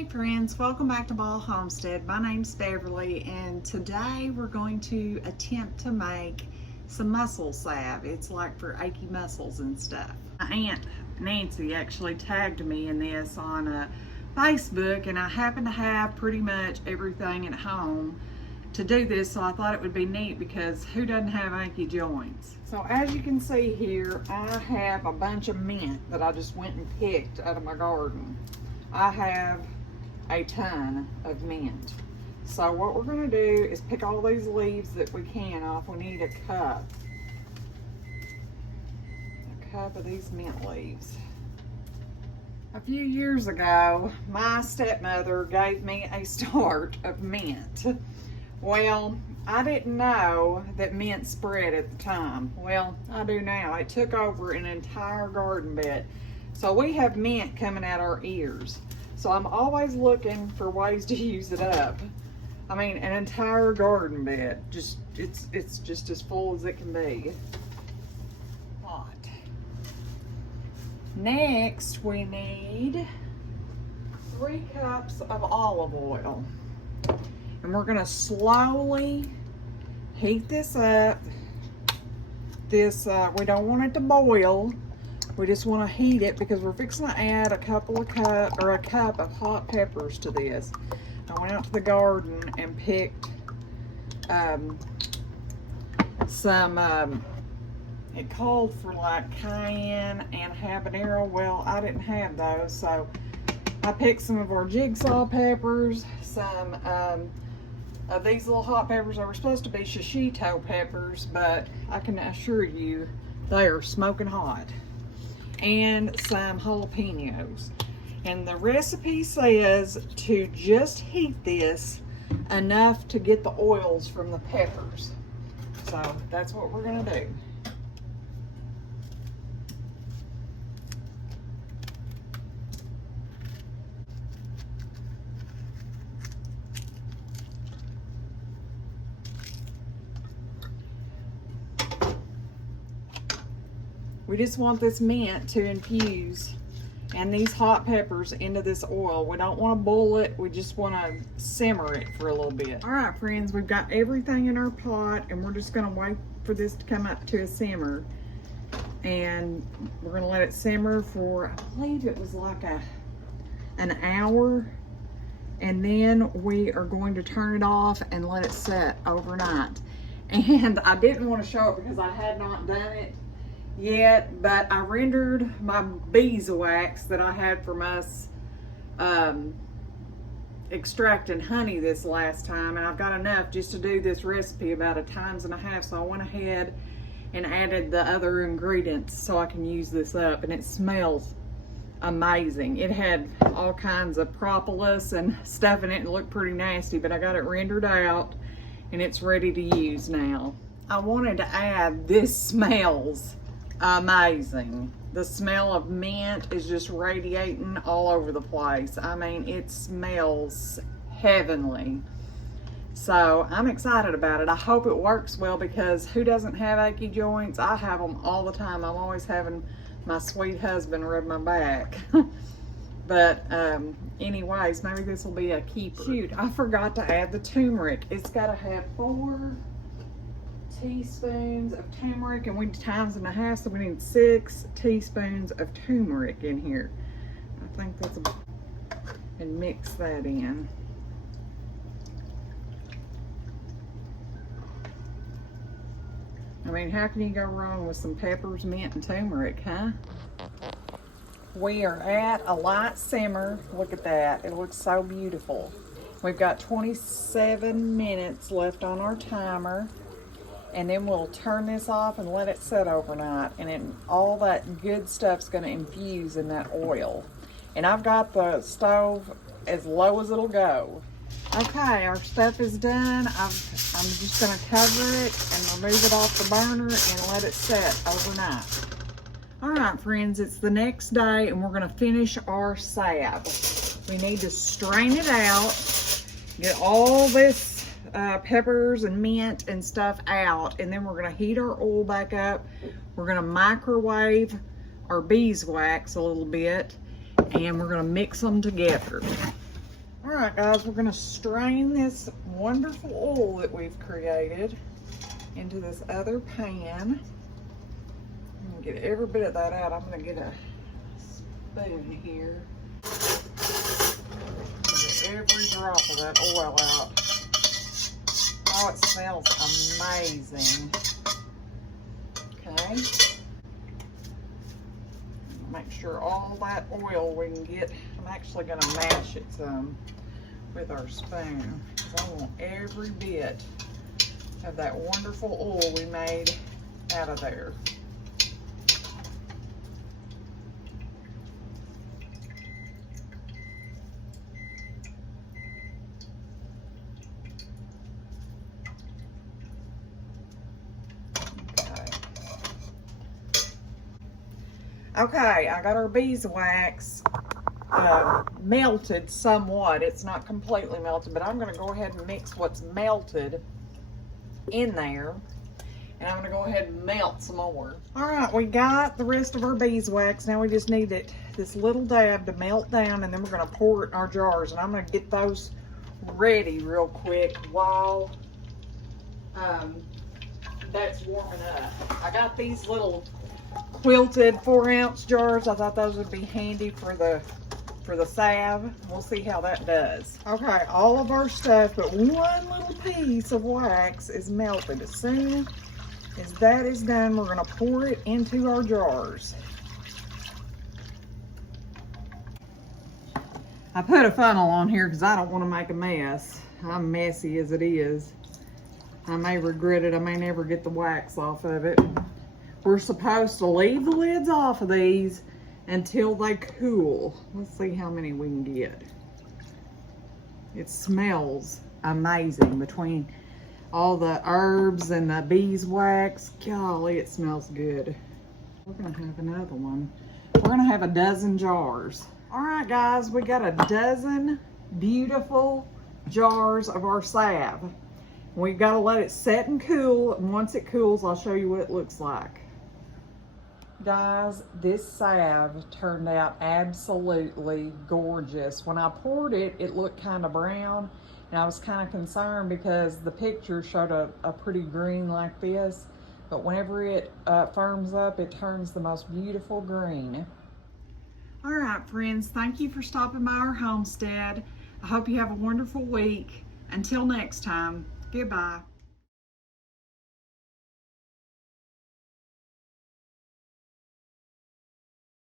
Hey friends, welcome back to Ball Homestead. My name's Beverly and today we're going to attempt to make some muscle salve. It's like for achy muscles and stuff. My Aunt Nancy actually tagged me in this on Facebook, and I happen to have pretty much everything at home to do this, so I thought it would be neat because who doesn't have achy joints? So as you can see here, I have a bunch of mint that I just went and picked out of my garden. I have a ton of mint. So what we're going to do is pick all these leaves that we can off. We need a cup of these mint leaves. A few years ago, my stepmother gave me a start of mint. Well, I didn't know that mint spread at the time. Well, I do now. It took over an entire garden bed. So we have mint coming out our ears. So I'm always looking for ways to use it up. I mean, an entire garden bed. It's just as full as it can be. Hot. Next, we need 3 cups of olive oil. And we're gonna slowly heat this up. We don't want it to boil. We just want to heat it because we're fixing to add a cup of hot peppers to this. I went out to the garden and picked some, it called for like cayenne and habanero. Well, I didn't have those, so I picked some of our jigsaw peppers, some of these little hot peppers. They were supposed to be shishito peppers, but I can assure you they are smoking hot. And some jalapenos. And the recipe says to just heat this enough to get the oils from the peppers. So that's what we're gonna do. We just want this mint to infuse and these hot peppers into this oil. We don't want to boil it, we just want to simmer it for a little bit. All right, friends, we've got everything in our pot and we're just gonna wait for this to come up to a simmer. And we're gonna let it simmer for, I believe it was like an hour. And then we are going to turn it off and let it set overnight. And I didn't want to show it because I had not done it yet, but I rendered my beeswax that I had from us extracting honey this last time, and I've got enough just to do this recipe about 1.5 times, so I went ahead and added the other ingredients so I can use this up, and it smells amazing. It had all kinds of propolis and stuff in it and it looked pretty nasty, but I got it rendered out and it's ready to use now. I wanted to add, this smells amazing. The smell of mint is just radiating all over the place. I mean, it smells heavenly. So I'm excited about it. I hope it works well because who doesn't have achy joints? I have them all the time. I'm always having my sweet husband rub my back. But anyways, maybe this will be a keeper. Shoot, I forgot to add the turmeric. It's got to have 4 teaspoons of turmeric, and we 1.5 times, so we need 6 teaspoons of turmeric in here. I think that's and mix that in. I mean, how can you go wrong with some peppers, mint, and turmeric, huh? We are at a light simmer. Look at that. It looks so beautiful. We've got 27 minutes left on our timer. And then we'll turn this off and let it set overnight, and then all that good stuff's going to infuse in that oil. And I've got the stove as low as it'll go. Okay, our stuff is done. I'm just going to cover it and remove it off the burner and let it set overnight. All right, friends, it's the next day and we're going to finish our salve. We need to strain it out, get all this peppers and mint and stuff out, and then we're going to heat our oil back up. We're going to microwave our beeswax a little bit, and we're going to mix them together. All right, guys, we're gonna strain this wonderful oil that we've created into this other pan. I'm gonna get every bit of that out. I'm gonna get a spoon here. Get every drop of that oil out. Oh, it smells amazing. Okay. Make sure all that oil we can get. I'm actually gonna mash it some with our spoon. I want every bit of that wonderful oil we made out of there. Okay, I got our beeswax melted somewhat. It's not completely melted, but I'm going to go ahead and mix what's melted in there. And I'm going to go ahead and melt some more. All right, we got the rest of our beeswax. Now we just need this little dab to melt down, and then we're going to pour it in our jars. And I'm going to get those ready real quick while that's warming up. I got these little quilted 4-ounce jars. I thought those would be handy for the salve. We'll see how that does. Okay, all of our stuff but one little piece of wax is melted. As soon as that is done, we're going to pour it into our jars. I put a funnel on here because I don't want to make a mess. I'm messy as it is. I may regret it. I may never get the wax off of it. We're supposed to leave the lids off of these until they cool. Let's see how many we can get. It smells amazing between all the herbs and the beeswax. Golly, it smells good. We're gonna have another one. We're gonna have a dozen jars. All right, guys, we got a dozen beautiful jars of our salve. We've got to let it set and cool, and once it cools, I'll show you what it looks like. Guys, this salve turned out absolutely gorgeous. When I poured it, it looked kind of brown, and I was kind of concerned because the picture showed a pretty green like this, but whenever it firms up, it turns the most beautiful green. All right, friends, thank you for stopping by our homestead. I hope you have a wonderful week. Until next time, goodbye.